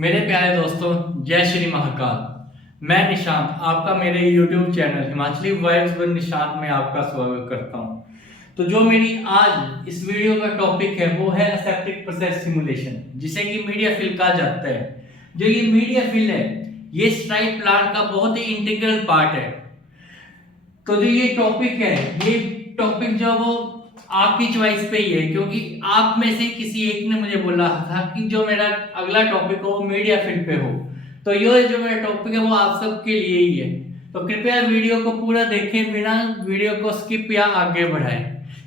मेरे प्यारे दोस्तों, जय श्री महाकाल। मैं निशांत आपका मेरे YouTube channel Himachali vibes with Nishant में आपका स्वागत करता हूं। तो जो मेरी आज इस वीडियो का टॉपिक है वो है एसेप्टिक प्रोसेस सिमुलेशन, जिसे कि मीडिया फिल कहा जाता है। जो ये मीडिया फिल है ये स्ट्राइप प्लांट का बहुत ही इंटीग्रल पार्ट है। तो जो ये टॉपिक है, ये टॉपिक जो वो आपकी चॉइस पे ही है, क्योंकि आप में से किसी एक ने मुझे बोला था कि जो मेरा अगला टॉपिक हो वो मीडिया फिल पे हो। तो ये जो मेरा टॉपिक है वो आप सबके लिए ही है। तो कृपया वीडियो को पूरा देखें, बिना वीडियो को स्किप या आगे बढ़ाएं,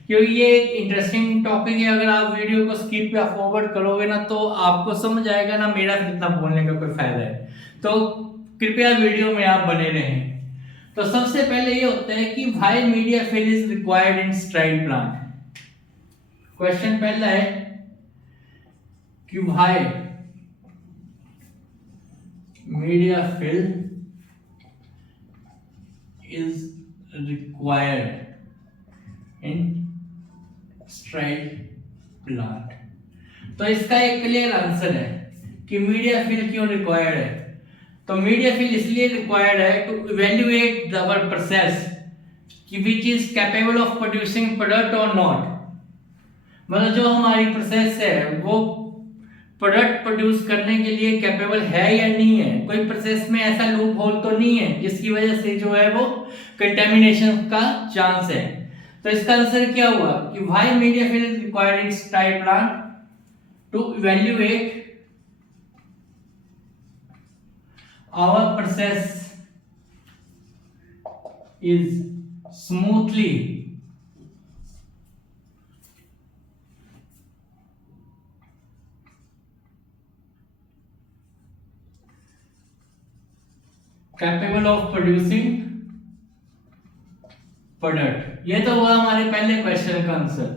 क्योंकि ये एक इंटरेस्टिंग टॉपिक है। अगर आप वीडियो को स्किप या फॉरवर्ड करोगे ना तो आपको समझ आएगा ना मेरा इतना बोलने का कोई फायदा है। तो कृपया वीडियो में आप बने रहें। तो सबसे पहले ये होता है कि why media fill is required in stripe plant. Question पहला है कि why media fill is required in stripe plant. तो इसका एक क्लियर आंसर है कि मीडिया फिल क्यों रिक्वायर्ड है। तो मीडिया फिल इसलिए रिक्वायर्ड है टू इवेल्युएट आवर प्रोसेस कि which is capable of producing product और नॉट। मतलब जो हमारी प्रोसेस है वो प्रोडक्ट प्रोड्यूस करने के लिए कैपेबल है या नहीं है। कोई प्रोसेस में ऐसा लूप होल तो नहीं है जिसकी वजह से जो है वो कंटेमिनेशन का चांस है। तो इसका आंसर क्या हुआ कि why media fill is required in stripe plant to evaluate our process is smoothly capable of producing product. ये तो हुआ हमारे पहले क्वेश्चन का आंसर।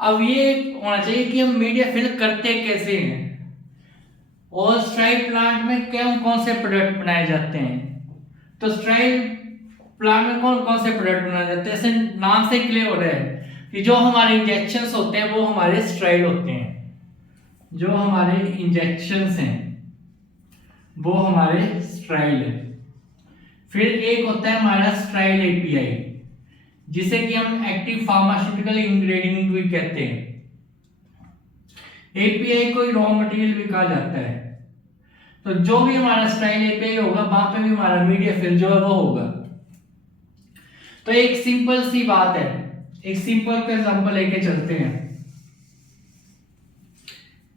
अब ये होना चाहिए कि हम मीडिया फिल करते कैसे हैं और स्ट्राइप प्लांट में कौन से प्रोडक्ट बनाए जाते हैं। तो स्ट्राइप प्लांट में कौन कौन से प्रोडक्ट बनाए जाते हैं, ऐसे नाम से क्लियर हो रहा है कि जो हमारे इंजेक्शंस होते हैं वो हमारे स्ट्राइल होते हैं। जो हमारे इंजेक्शंस हैं वो हमारे स्ट्राइल है। फिर एक होता है हमारा स्ट्राइल एपीआई, जिसे कि हम एक्टिव फार्मास्यूटिकल इंग्रेडिएंट भी कहते हैं। एपीआई कोई रॉ मटेरियल भी कहा जाता है। तो जो भी हमारा स्ट्राइल एपीआई होगा वहां पे भी हमारा मीडिया फिल जो है वो होगा। तो एक सिंपल सी बात है, एक सिंपल का एग्जांपल लेके चलते हैं।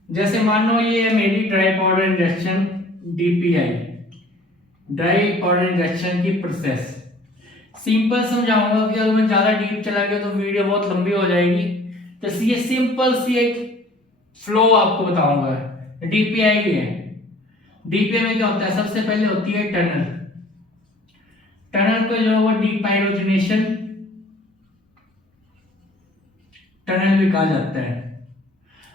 जैसे मान लो ये है मेरी dry powder injection DPI, dry powder injection की प्रोसेस। सिंपल समझाऊंगा कि अगर मैं ज्यादा डीप चला गया तो वीडियो बहुत लंबी हो जाएगी। तो ये सिंपल सी एक फ्लो आपको बताऊंगा। डीपीआई है, डीपीआई में क्या होता है, सबसे पहले होती है टनल। टनल को जो वो डीपाइरोजिनेशन टनल भी कहा जाता है।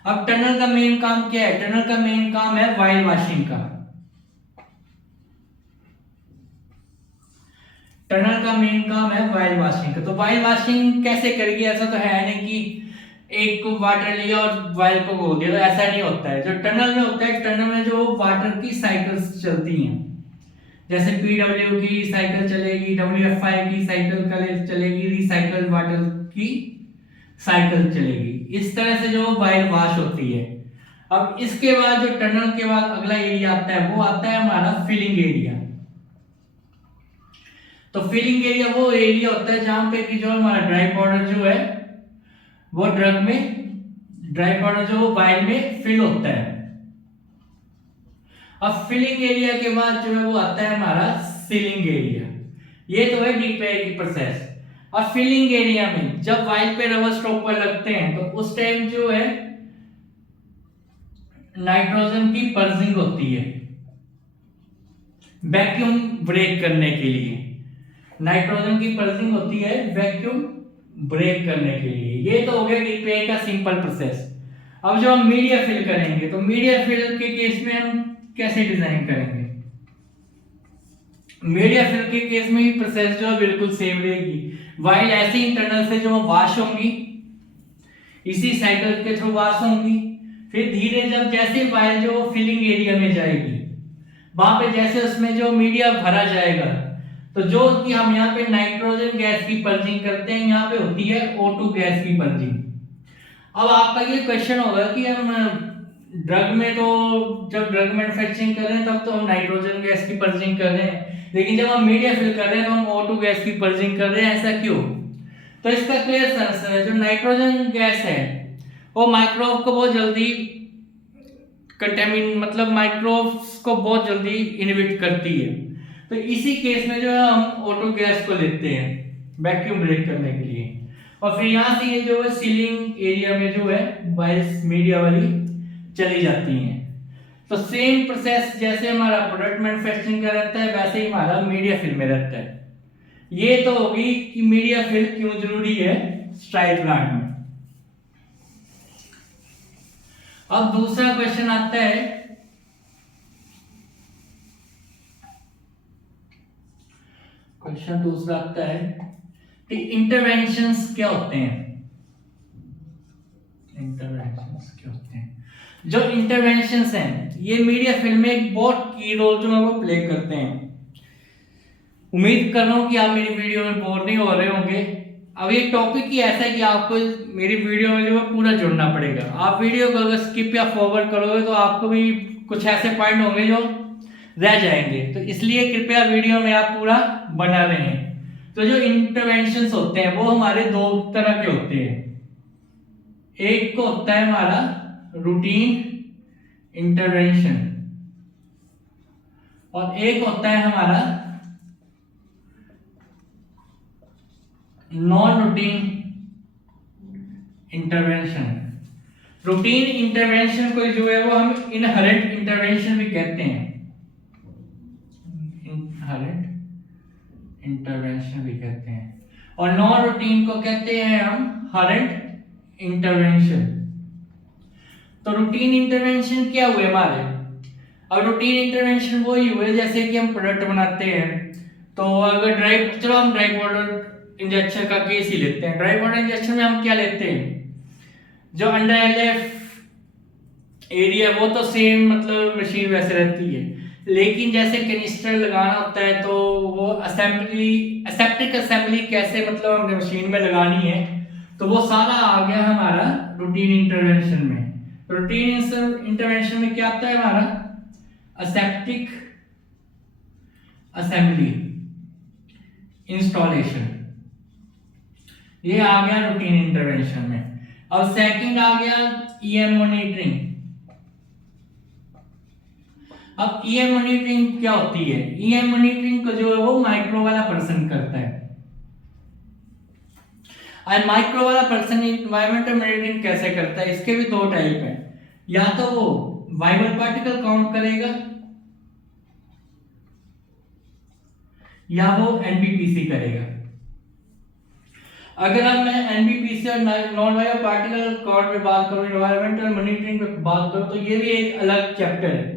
अब टनल का मेन काम क्या है, टनल का मेन काम है वाइल वाशिंग का। टनल का मेन काम है वाइल वाशिंग का। तो वाइल वाशिंग कैसे करेगी, ऐसा तो है नहीं कि एक को वाटर लिया और वाइल को घोल दिया, तो ऐसा नहीं होता है। जो टनल में होता है, टनल में जो वाटर की साइकिल्स चलती हैं, जैसे पीडब्ल्यू की साइकिल चलेगी, डब्ल्यूएफआई की साइकिल चलेगी, रिसाइकल वाटर की साइकिल चलेगी। इस तरह से जो वाइल वॉश होती है। अब इसके बाद जो टनल के बाद अगला एरिया आता है वो आता है हमारा फिलिंग एरिया। तो फिलिंग एरिया वो एरिया होता है जहां पे कि जो हमारा ड्राई पाउडर जो है वो ड्रग में, ड्राई पाउडर जो वो वाइल में फिल होता है। अब फिलिंग एरिया के बाद जो है वो आता है हमारा सीलिंग एरिया। ये तो है डीपीआई की प्रोसेस। अब फिलिंग एरिया में जब वाइल पे रबर स्टॉपर लगते हैं तो उस टाइम जो है नाइट्रोजन की पर्जिंग होती है वैक्यूम ब्रेक करने के लिए। नाइट्रोजन की पर्जिंग होती है वैक्यूम ब्रेक करने के लिए। ये तो हो गया डीपीआई का सिंपल प्रोसेस। अब जो हम मीडिया फिल करेंगे तो मीडिया फिल के केस में हम कैसे डिजाइन करेंगे। मीडिया फिल के केस में भी प्रोसेस जो है बिल्कुल सेम रहेगी। वाइल ऐसे इंटरनल से जो वॉश होंगी, इसी साइकिल के थ्रू वॉश होंगी, फिर धीरे जब जैसे वायर जो फिलिंग एरिया में जाएगी, वहां पे जैसे उसमें जो मीडिया भरा जाएगा, तो जो कि हम यहाँ पे नाइट्रोजन गैस की पर्जिंग करते हैं, यहाँ पे होती है O2 गैस की पर्जिंग। अब आपका ये क्वेश्चन होगा कि हम ड्रग में तो जब ड्रग मैन्युफैक्चरिंग कर रहे हैं तब तो हम नाइट्रोजन गैस की पर्जिंग कर रहे हैं, लेकिन जब हम मीडिया फिल कर रहे हैं तो हम O2 गैस की पर्जिंग कर रहे हैं, ऐसा क्यों? तो इसका क्लियर आंसर है, जो नाइट्रोजन गैस है वो माइक्रोब को बहुत जल्दी कंटेमिन मतलब माइक्रोब्स को बहुत जल्दी इनहिबिट करती है। तो इसी केस में जो है हम O2 गैस को लेते हैं वैक्यूम ब्रेक करने के लिए, और फिर यहाँ से ये जो है सीलिंग एरिया में जो है वायर्स मीडिया वाली चली जाती हैं। तो सेम प्रोसेस जैसे हमारा प्रोडक्ट मैन्युफैक्चरिंग का रहता है, वैसे ही हमारा मीडिया फिल में रहता है। ये तो होगी कि मीडिया फिल क्यों जरूरी है स्टाइल प्लांट में। अब दूसरा क्वेश्चन आता है, क्वेश्चन दूसरा आता है कि इंटरवेंशंस क्या होते हैं। इंटरवेंशंस क्या होते हैं? जो इंटरवेंशंस हैं ये मीडिया फिल्म में एक बहुत की रोल जो है वो प्ले करते हैं। उम्मीद कर रहा हूं कि आप मेरी वीडियो में बोर नहीं हो रहे होंगे। अब ये टॉपिक ही ऐसा है कि आपको मेरी वीडियो में जो है पूरा जुड़ना पड़ेगा। आप वीडियो को अगर स्किप या फॉरवर्ड करोगे तो आपको भी कुछ ऐसे पॉइंट होंगे जो रह जाएंगे, तो इसलिए कृपया वीडियो में आप पूरा बना रहें। तो जो इंटरवेंशंस होते हैं वो हमारे दो तरह के होते हैं। एक को होता है हमारा रूटीन इंटरवेंशन और एक होता है हमारा non routine intervention. Routine intervention को जो है वो हम इनहेरेंट इंटरवेंशन भी कहते हैं, इनहेरेंट इंटरवेंशन भी कहते हैं, और नॉन रूटीन को कहते हैं हम हरेंट इंटरवेंशन। तो रूटीन इंटरवेंशन क्या हुए हमारे? अब रूटीन इंटरवेंशन वो ही हुए जैसे कि हम प्रोडक्ट बनाते हैं, तो अगर चलो हम ड्राई पाउडर इंजेक्शन का केस ही लेते हैं। ड्राई पाउडर इंजेक्शन में हम क्या लेते हैं, जो अंडर एलएफ एरिया वो तो सेम मतलब मशीन वैसे रहती है, लेकिन जैसे कैनिस्टर लगाना होता है तो वो एसेप्टिक असेंबली कैसे मतलब हमने मशीन में लगानी है, तो वो सारा आ गया हमारा रूटीन इंटरवेंशन में। रूटीन इंटरवेंशन में क्या आता है हमारा एसेप्टिक असेंबली इंस्टॉलेशन, ये आ गया रूटीन इंटरवेंशन में। अब सेकंड आ गया ईएम मॉनिटरिंग। अब ईएम मॉनिटरिंग क्या होती है? ईएम मॉनिटरिंग को जो है वो माइक्रो वाला पर्सन करता है। और माइक्रो वाला पर्सन एनवायरमेंटल मॉनिटरिंग कैसे करता है? इसके भी दो टाइप है, या तो वो वाइबल पार्टिकल काउंट करेगा या वो एनपीपीसी करेगा। अगर अब मैं एनपीपीसी और नॉन वाइबल पार्टिकल काउंट में बात करूं, एनवायरमेंटल मॉनिटरिंग में बात करूं, तो ये भी एक अलग चैप्टर है।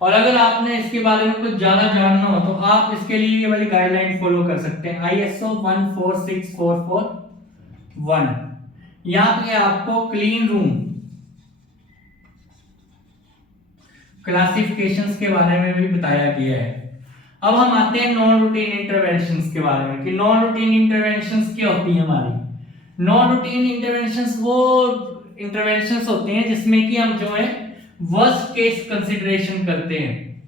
और अगर आपने इसके बारे में कुछ ज्यादा जानना हो तो आप इसके लिए ये वाली गाइडलाइन फॉलो कर सकते हैं, ISO 14641। यहाँ पे आपको क्लीन रूम क्लासिफिकेशंस के बारे में भी बताया गया है। अब हम आते हैं नॉन रूटीन इंटरवेंशंस के बारे में कि नॉन रूटीन इंटरवेंशंस क्या होती है हमारी। नॉन रूटीन इंटरवेंशंस वो इंटरवेंशंस होते हैं जिसमें कि हम जो है वर्स्ट केस कंसिडरेशन करते हैं।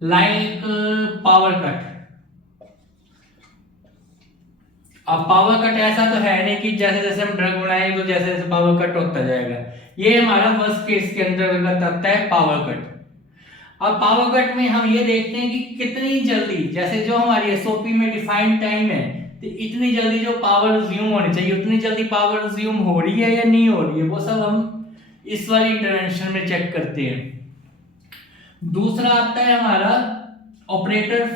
Like power cut. अब पावर कट ऐसा तो है नहीं कि जैसे जैसे हम ड्रग बनाएंगे तो जैसे जैसे पावर कट होता जाएगा, ये हमारा वर्स्ट केस के अंतर्गत आता है पावर कट। अब पावर कट में हम ये देखते हैं कि कितनी जल्दी, जैसे जो हमारी एसओपी में डिफाइंड टाइम है, तो इतनी जल्दी जो पावर रिज्यूम होनी चाहिए उतनी जल्दी पावर रिज्यूम हो रही है या नहीं हो रही है, वो सब हम इस वाली इंटरवेंशन में चेक करते हैं। दूसरा आता है हमारा ऑपरेटर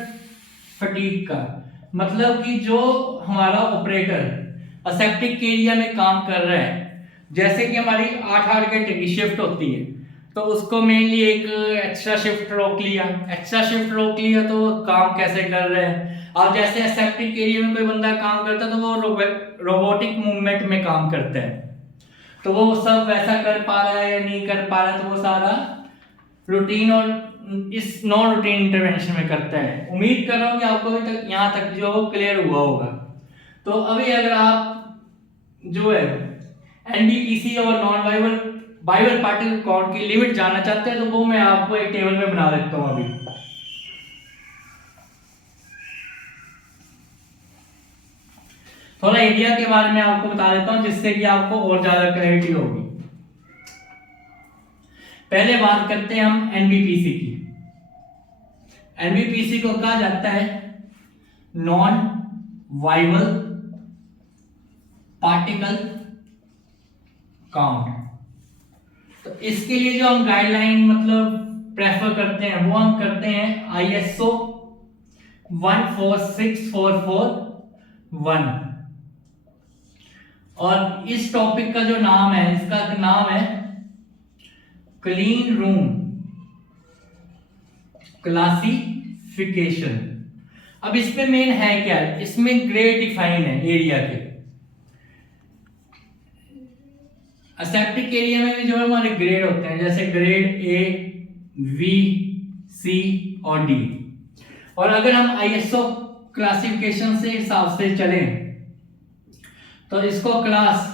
फटीग का, मतलब कि जो हमारा ऑपरेटर असेप्टिक एरिया में काम कर रहा है, जैसे कि हमारी 8-8 घंटे की शिफ्ट होती है, तो उसको मेनली एक एक्स्ट्रा शिफ्ट रोक लिया। एक्स्ट्रा शिफ्ट रोक लिया तो काम कैसे कर रहे हैं। अब जैसे एसेप्टिक एरिया में कोई बंदा काम करता है तो वो रोबोटिक मूवमेंट में काम करता है, तो वो सब वैसा कर पा रहा है या नहीं कर पा रहा है, तो वो सारा रूटीन और इस नॉन रूटीन इंटरवेंशन में करता है। उम्मीद कर रहा हूँ कि आपको अभी तक यहाँ तक जो है क्लियर हुआ होगा। तो अभी अगर आप जो है एनडीपीसी और नॉन बाइबल पार्टिकल काउंट की लिमिट जानना चाहते हैं तो वो मैं आपको एक टेबल में बना देता हूँ। अभी थोड़ा एरिया के बारे में आपको बता देता हूँ जिससे कि आपको और ज्यादा क्लैरिटी होगी। पहले बात करते हैं हम एनबीपीसी की। एनबीपीसी को कहा जाता है नॉन वाइबल पार्टिकल काउंट। तो इसके लिए जो हम गाइडलाइन मतलब प्रेफर करते हैं वो हम करते हैं आईएसओ 146441। और इस टॉपिक का जो नाम है, इसका नाम है क्लीन रूम क्लासिफिकेशन। अब इसमें मेन है क्या, इसमें ग्रेड डिफाइन है एरिया के। असेप्टिक एरिया में भी जो है हमारे ग्रेड होते हैं, जैसे ग्रेड ए, बी, सी और डी। और अगर हम आईएसओ क्लासिफिकेशन से हिसाब से चलें तो इसको क्लास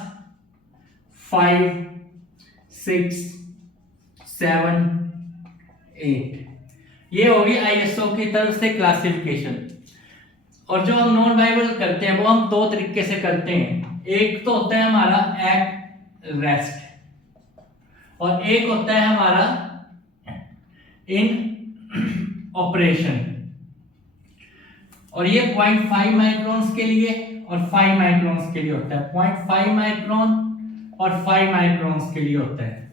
5, 6, 7, 8 ये होगी आईएसओ की तरफ से क्लासिफिकेशन। और जो हम नॉन बाइबल करते हैं वो हम दो तरीके से करते हैं। एक तो होता है हमारा एट रेस्ट और एक होता है हमारा इन ऑपरेशन। और ये 0.5 माइक्रोन्स के लिए और 5 माइक्रोन्स के लिए होता है। 0.5 माइक्रोन और 5 माइक्रोन्स के लिए होता है।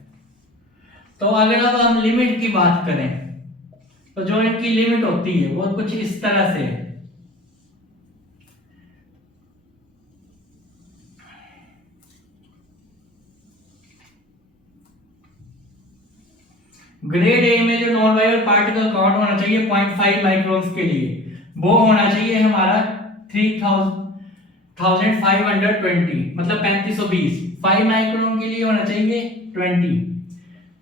तो अगर अब हम लिमिट की बात करें तो जो इनकी लिमिट होती है वो कुछ इस तरह से है। ग्रेड ए में जो नॉन वाइबल पार्टिकल काउंट होना चाहिए 0.5 माइक्रोन्स के लिए वो होना चाहिए हमारा 3520 मतलब 3520। 5 माइक्रोन के लिए होना चाहिए 20,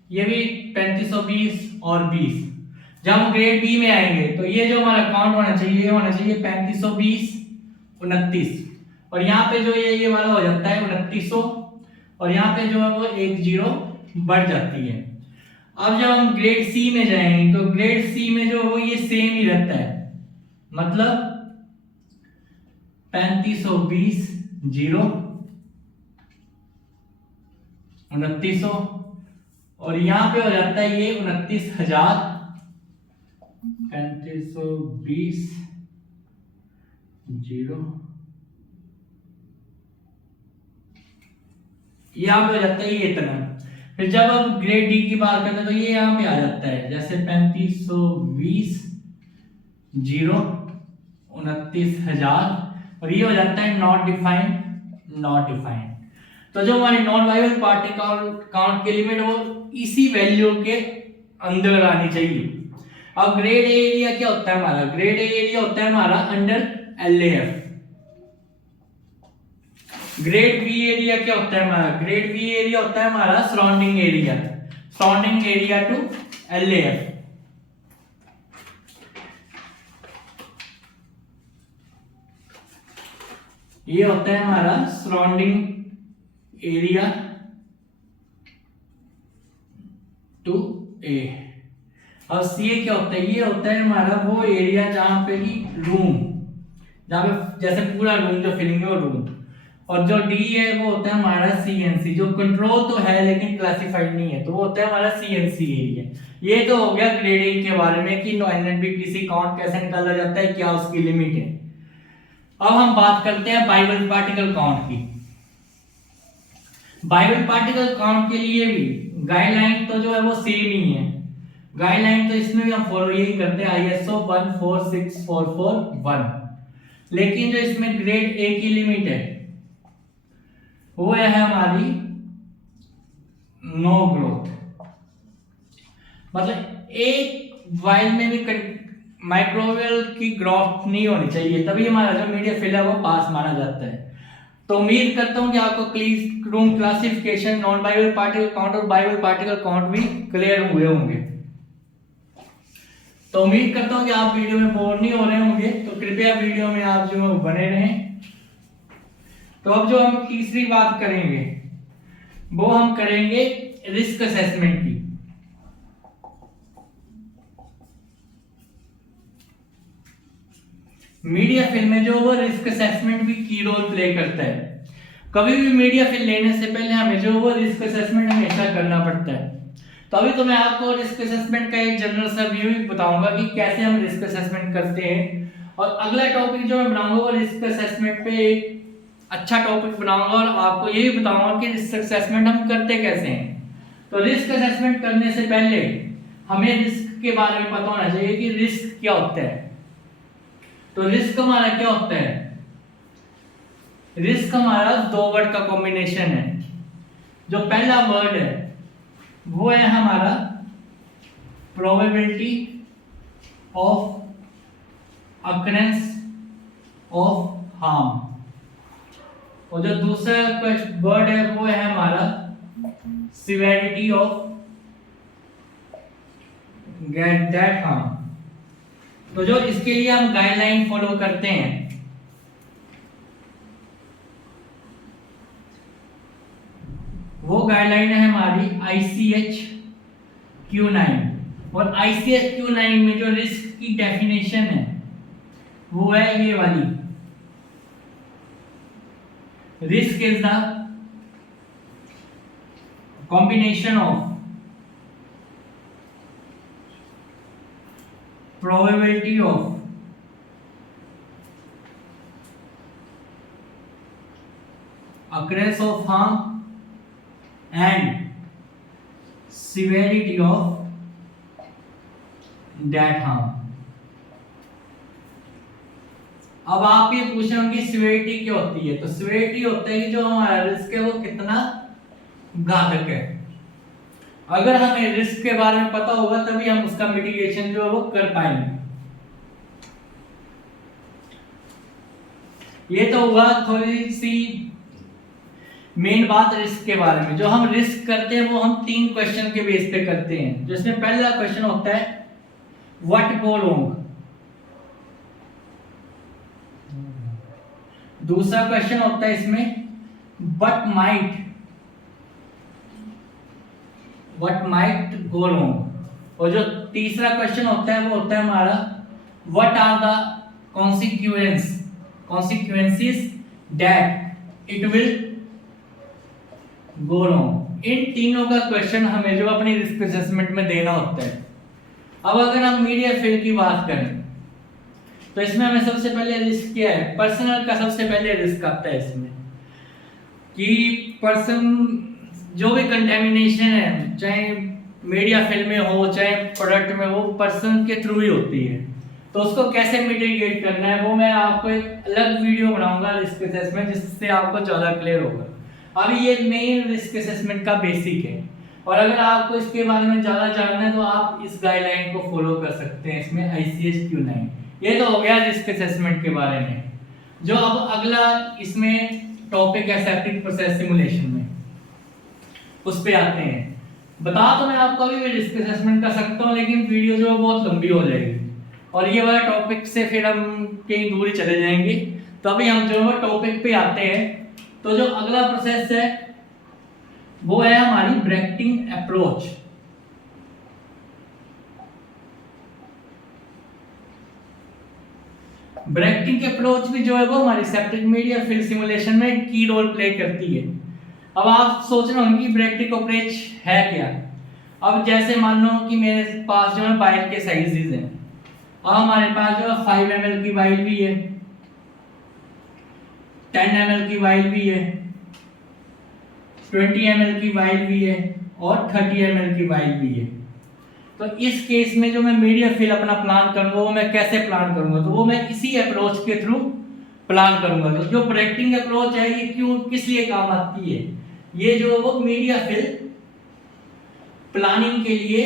ये भी 3520 और 20। जब हम ग्रेड बी में आएंगे तो ये जो हमारा काउंट होना चाहिए होना चाहिए 3520, 29। और यहाँ पे जो ये वाला हो जाता है 2900 और यहाँ पे जो है वो 10 बढ़ जाती है। अब जब हम ग्रेड सी में जाएंगे तो ग्रेड सी में जो वो ये सेम ही रहता है, मतलब 3520, 2900 और यहां पे हो जाता है ये 29,000। 3520, यहाँ पे हो जाता है ये इतना। फिर जब हम ग्रेड डी की बात करते हैं तो ये यहाँ पे आ जाता है जैसे 3520, 29,000 और ये हो जाता है नॉट डिफाइंड। तो जो हमारी नॉन वाइबल पार्टिकल काउंट की लिमिट वो इसी वैल्यू के अंदर आनी चाहिए। अब ग्रेड ए एरिया क्या होता है हमारा, ग्रेड ए एरिया होता है हमारा under LAF. Grade B area क्या होता है हमारा, ग्रेड बी एरिया होता है हमारा सराउंडिंग एरिया टू एलएएफ। ये होता है हमारा सराउंडिंग एरिया टू ए। अब सी क्या होता है, ये होता है हमारा वो एरिया जहां पे कि रूम, जहां पे जैसे पूरा रूम जो फिलिंग है वो रूम। और जो डी है वो होता है हमारा सीएनसी, जो कंट्रोल तो है लेकिन क्लासिफाइड नहीं है, तो वो होता है हमारा सीएनसी एरिया। ये तो हो गया ग्रेडिंग के बारे में कि एनएनबीपीसी काउंट कैसे निकाला जाता है, क्या उसकी लिमिट है। अब हम बात करते हैं बाइबल पार्टिकल काउंट की। बाइबल पार्टिकल काउंट के लिए भी गाइडलाइन तो जो है वो सेम ही है। गाइडलाइन तो इसमें भी हम फॉलो यही करते हैं आईएसओ 146441। लेकिन जो इसमें ग्रेड ए की लिमिट है वो है हमारी नो ग्रोथ। मतलब एक वाइल में भी माइक्रोवेल की ग्रोथ नहीं होनी चाहिए, तभी हमारा जो मीडिया फिल है वो पास माना जाता है। तो उम्मीद करता हूँ कि आपको clean room classification, non Bible particle count और बाइबल पार्टिकल काउंट भी क्लियर हुए होंगे। तो उम्मीद करता हूँ कि आप वीडियो में बोर नहीं हो रहे होंगे, तो कृपया वीडियो में आप जो बने रहें। तो अब जो हम तीसरी बात करेंगे वो हम करेंगे रिस्क असेसमेंट की। मीडिया फिल में जो वो रिस्क असेसमेंट भी की रोल प्ले करता है। कभी भी मीडिया फिल लेने से पहले हमें जो वो रिस्क असेसमेंट हमेशा करना पड़ता है। तो अभी तो मैं आपको रिस्क असेसमेंट का एक जनरल सा व्यू बताऊंगा कि कैसे हम रिस्क असेसमेंट करते हैं, और अगला टॉपिक जो मैं बनाऊंगा वो रिस्क असेसमेंट पे एक अच्छा टॉपिक बनाऊंगा और आपको ये भी बताऊंगा कि रिस्क असेसमेंट हम करते कैसे हैं। तो रिस्क असेसमेंट करने से पहले हमें रिस्क के बारे में पता होना चाहिए कि रिस्क क्या होता है। तो रिस्क हमारा क्या होता है? रिस्क हमारा दो वर्ड का कॉम्बिनेशन है। जो पहला वर्ड है वो है हमारा probability of occurrence of harm, और जो दूसरा वर्ड है वो है हमारा सिवियरिटी ऑफ दैट हार्म। तो जो इसके लिए हम गाइडलाइन फॉलो करते हैं वो गाइडलाइन है हमारी ICH Q9, और ICH Q9 में जो रिस्क की डेफिनेशन है वो है ये वाली। Risk is the combination of probability of occurrence of harm and severity of that harm। अब आप ये पूछ रहे होंगे सिवियरिटी क्या होती है? तो सिवियरिटी होता है कि जो हमारा रिस्क है वो कितना घातक है। अगर हमें रिस्क के बारे में पता होगा तभी हम उसका मिटिगेशन जो है वो कर पाएंगे। ये तो हुआ थोड़ी सी मेन बात रिस्क के बारे में। जो हम रिस्क करते हैं वो हम 3 क्वेश्चन के बेस पे करते हैं, जिसमें पहला क्वेश्चन होता है व्हाट गो रॉन्ग, दूसरा क्वेश्चन होता है इसमें व्हाट माइट गो रॉन्ग, और जो तीसरा क्वेश्चन होता है वो होता है हमारा what are the consequences that it will go wrong। इन तीनों का क्वेश्चन हमें जो अपनी रिस्क असेसमेंट में देना होता है। अब अगर हम मीडिया फिल की बात करें तो इसमें हमें सबसे पहले रिस्क क्या है? पर्सनल का सबसे पहले रिस्क आता है इसमें, कि पर्सन जो भी कंटेमिनेशन है चाहे मीडिया फिल में हो चाहे प्रोडक्ट में हो, पर्सन के थ्रू ही होती है। तो उसको कैसे मिटिगेट करना है वो मैं आपको एक अलग वीडियो बनाऊंगा रिस्क असेसमेंट, जिससे आपको ज़्यादा क्लियर होगा। अभी ये मेन रिस्क असेसमेंट का बेसिक है, और अगर आपको इसके बारे में ज़्यादा जानना है तो आप इस गाइडलाइन को फॉलो कर सकते हैं इसमें ICH Q9। ये तो हो गया रिस्क असेसमेंट के बारे में। जो अब अगला इसमें टॉपिक है सेप्टिक प्रोसेस सिमुलेशन में, उस पे आते हैं। बता तो मैं आपको अभी भी रिस्क असेसमेंट कर सकता हूँ, लेकिन वीडियो जो बहुत लंबी हो जाएगी और ये वाला टॉपिक से फिर हम कहीं दूरी चले जाएंगे। तो अभी हम जो है टॉपिक पे आते हैं। तो जो अगला प्रोसेस है वो है हमारी ब्रैकेटिंग अप्रोच। ब्रैकेटिंग अप्रोच भी जो है वो हमारी सेप्टिक मीडिया फिल सिमुलेशन में की रोल प्ले करती है। अब आप सोच रहे होंगे कि ब्रैकेटिंग अप्रोच है क्या। अब जैसे मान लो कि मेरे पास जो है वाइल के साइजेस हैं, और हमारे पास जो है 5 ml की वाइल भी है, 10 ml की वाइल भी है, 20 ml की वाइल भी है और 30 ml की वाइल भी है। तो इस केस में जो मैं मीडिया फिल अपना प्लान करूंगा वो मैं कैसे प्लान करूंगा? तो वो मैं इसी अप्रोच के थ्रू प्लान करूंगा। तो जो ब्रैकेटिंग अप्रोच है ये क्यों किस लिए काम आती है? ये जो वो मीडिया फिल प्लानिंग के लिए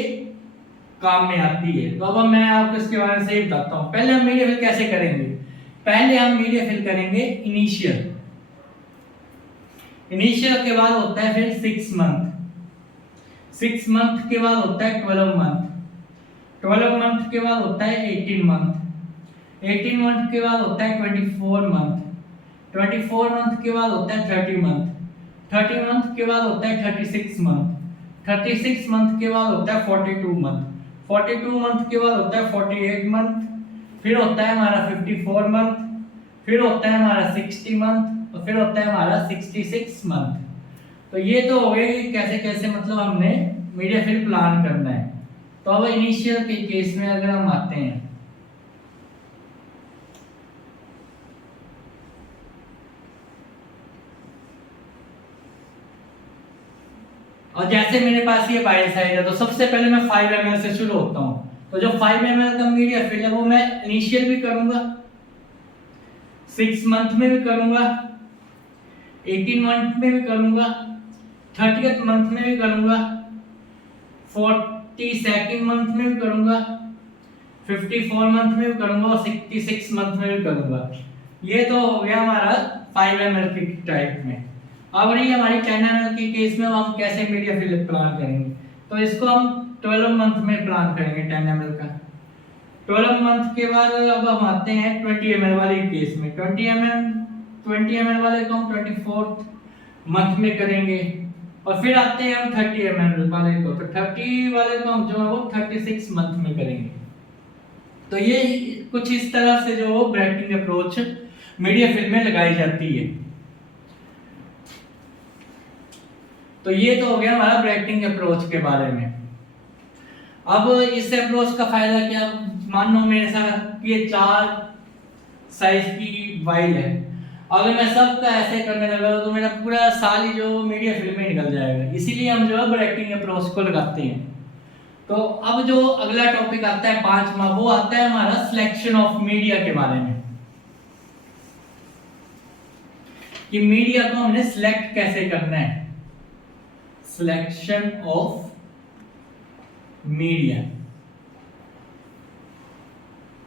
काम में आती है। तो अब मैं आपको इसके बारे में सही बताता हूँ। पहले हम मीडिया फिल कैसे करेंगे। पहले हम मीडिया फिल करेंगे इनिशियल के बाद होता है फिर 6 मंथ, 6 मंथ के बाद होता है 12 मंथ, 12 मंथ के बाद होता है 18 मंथ, 18 मंथ के बाद होता है 24 मंथ, 24 मंथ के बाद होता है 30 मंथ, 30 मंथ के बाद होता है 36 मंथ, 36 मंथ के बाद होता है 42 मंथ, 42 मंथ के बाद होता है 48 मंथ, फिर होता है हमारा 54 मंथ, फिर होता है हमारा 60 मंथ और फिर होता है हमारा 66 मंथ। तो ये तो हो गए कैसे कैसे मतलब हमने मीडिया फिल प्लान करना है। तो अब इनिशियल के केस में अगर हम आते हैं, और जैसे मेरे पास ये फाइल साइज है तो सबसे पहले मैं 5 ml से शुरू होता हूँ। तो जो 5 ml का मीडिया फिल है वो मैं इनिशियल भी करूंगा, 6 मंथ में भी करूंगा, 18 मंथ में भी करूंगा, 30th मंथ में भी करूंगा, 42nd मंथ में भी करूंगा, 54 मंथ में भी करूंगा और 66 मंथ में भी करूंगा। ये तो हो गया हमारा 5 ml के टाइप में। अब रही हमारी 10 ml के केस में हम कैसे मीडिया फिल प्लान करेंगे। तो इसको हम 12 मंथ में प्लान करेंगे 10 ml का। 12 मंथ के बाद अब हम आते हैं 20 ml वाले केस में। 20 ml वाले को हम 24th मंथ में करेंगे और फिर आते हैं हम 30 ml वाले को। तो 30 वाले को हम जो है वो 36 मंथ में करेंगे। तो ये कुछ इस तरह से जो ब्रैकेटिंग अप्रोच मीडिया फिल में लगाई जाती है। तो ये तो हो गया हमारा ब्रैकेटिंग अप्रोच के बारे में। अब इस अप्रोच का फायदा क्या, मान लो मेरे साथ ये 4 साइज की वाइल है, अगर मैं सबका ऐसे करने लगा तो मेरा पूरा साल ही जो मीडिया फिल में निकल जाएगा। इसीलिए हम जो है ब्रैकेटिंग अप्रोच को लगाते हैं। तो अब जो अगला टॉपिक आता है 5वां, वो आता है हमारा सिलेक्शन ऑफ मीडिया के बारे में, कि मीडिया को हमने सिलेक्ट कैसे करना है। Selection of media.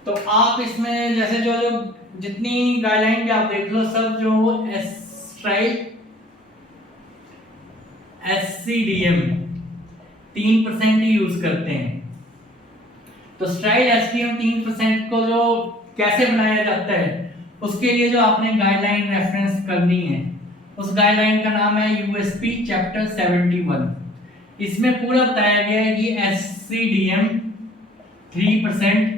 तो आप इसमें जैसे जो जो जितनी गाइडलाइन भी आप देख लो, सब जो स्ट्राइल SCDM 3% ही यूज करते हैं। तो स्ट्राइल SCDM 3% को जो कैसे बनाया जाता है उसके लिए जो आपने गाइडलाइन रेफरेंस करनी है, उस गाइडलाइन का नाम है USP चैप्टर 71। इसमें पूरा बताया गया है कि SCDM 3%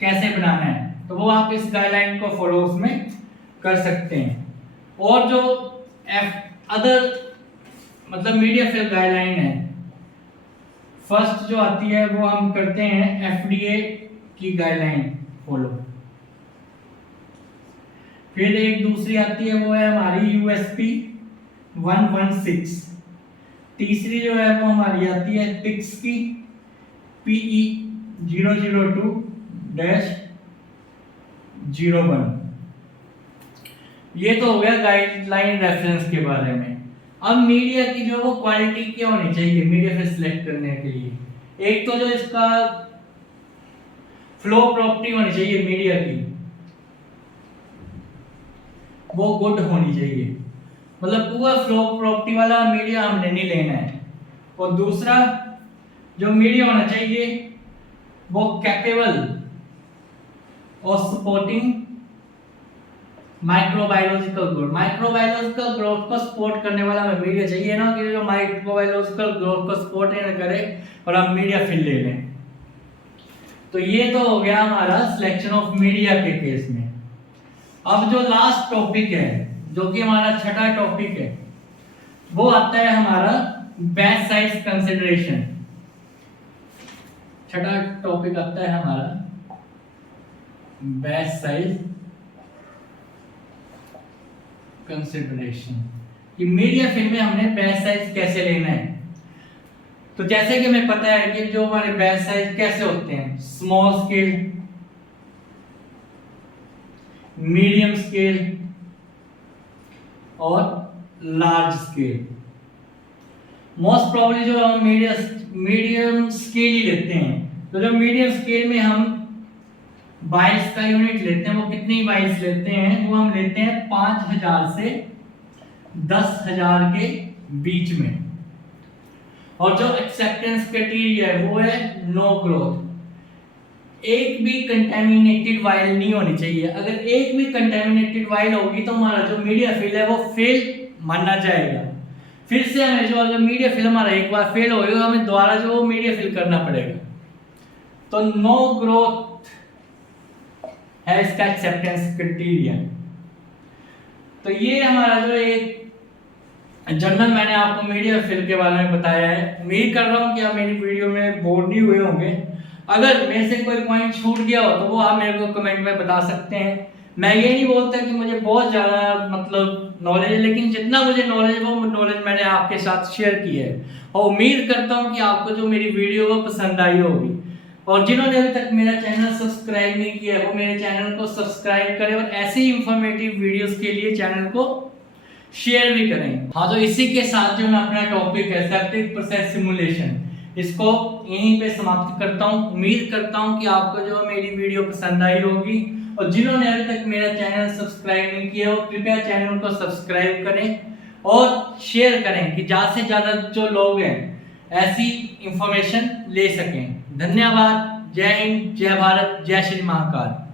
कैसे बनाना है। तो वो आप इस गाइडलाइन को फॉलो उसमें कर सकते हैं। और जो अदर मतलब मीडिया फिल गाइडलाइन है, फर्स्ट जो आती है वो हम करते हैं FDA की गाइडलाइन फॉलो। फिर एक दूसरी आती है वो है हमारी USP 116। तीसरी जो है वो हमारी आती है PICS की PE 002-01। ये तो हो गया गाइडलाइन रेफरेंस के बारे में। अब मीडिया की जो वो क्वालिटी क्या होनी चाहिए मीडिया फिल सिलेक्ट करने के लिए। एक तो जो इसका फ्लो प्रॉपर्टी होनी चाहिए मीडिया की, वो गुड होनी चाहिए, मतलब पूरा फ्लो प्रॉपर्टी वाला मीडिया हमने नहीं लेना है। और दूसरा जो मीडिया होना चाहिए वो कैपेबल और सपोर्टिंग माइक्रोबायोलॉजिकल ग्रोथ को सपोर्ट करने वाला हमें मीडिया चाहिए ना, कि जो माइक्रोबायोलॉजिकल ग्रोथ को सपोर्ट न करे और हम मीडिया फिल ले लें। तो ये तो हो गया हमारा सिलेक्शन ऑफ मीडिया के केस में। अब जो लास्ट टॉपिक है, जो कि हमारा छठा टॉपिक है, वो आता है हमारा बैच साइज कंसिडरेशन। छठा टॉपिक आता है हमारा बैच साइज कंसिडरेशन, कि मीडिया फिल में हमने बैच साइज कैसे लेना है। तो जैसे कि हमें पता है कि जो हमारे बैच साइज कैसे होते हैं, स्मॉल स्केल, मीडियम स्केल और लार्ज स्केल। मोस्ट प्रोबेबली जो हम मीडियम स्केल ही लेते हैं, तो जो मीडियम स्केल में हम बाइस का यूनिट लेते हैं, वो कितनी बाइस लेते हैं? वो हम लेते हैं 5000 से 10,000 के बीच में। और जो एक्सेप्टेंस क्राइटेरिया है वो है नो ग्रोथ। एक भी कंटेमिनेटेड वाइल नहीं होनी चाहिए। अगर एक भी कंटेमिनेटेड वाइल होगी तो हमारा जो मीडिया फिल है वो फेल माना जाएगा। फिर से हमें जो अगर मीडिया फिल हमारा एक बार फेल हो गया, हमें दोबारा जो मीडिया फिल करना पड़ेगा। तो नो ग्रोथ है इसका एक्सेप्टेंस क्राइटेरिया। तो ये हमारा जो एक जनरल मैंने आपको मीडिया फिल के बारे में बताया है। उम्मीद कर रहा हूँ कि आप मेरी वीडियो में बोर नहीं हुए होंगे। अगर मेरे से कोई पॉइंट छूट गया हो तो वो आप मेरे को कमेंट में बता सकते हैं। मैं ये नहीं बोलता कि मुझे बहुत ज़्यादा मतलब नॉलेज है, लेकिन जितना मुझे नॉलेज है वो नॉलेज मैंने आपके साथ शेयर की है। और उम्मीद करता हूँ कि आपको जो मेरी वीडियो वो पसंद आई होगी। और जिन्होंने अभी तक मेरा चैनल सब्सक्राइब नहीं किया है वो मेरे चैनल को सब्सक्राइब करें, और ऐसे ही इंफॉर्मेटिव वीडियोस के लिए चैनल को शेयर भी करें। हाँ, तो इसी के साथ जो मैं अपना टॉपिक है सेप्टिक प्रोसेस सिमुलेशन, इसको यहीं पे समाप्त करता हूँ। उम्मीद करता हूँ कि आपको जो मेरी वीडियो पसंद आई होगी। और जिन्होंने अभी तक मेरा चैनल सब्सक्राइब नहीं किया वो कृपया चैनल को सब्सक्राइब करें और शेयर करें कि ज़्यादा से ज़्यादा जो लोग हैं ऐसी इंफॉर्मेशन ले सकें। धन्यवाद। जय हिंद, जय भारत, जय श्री महाकाल।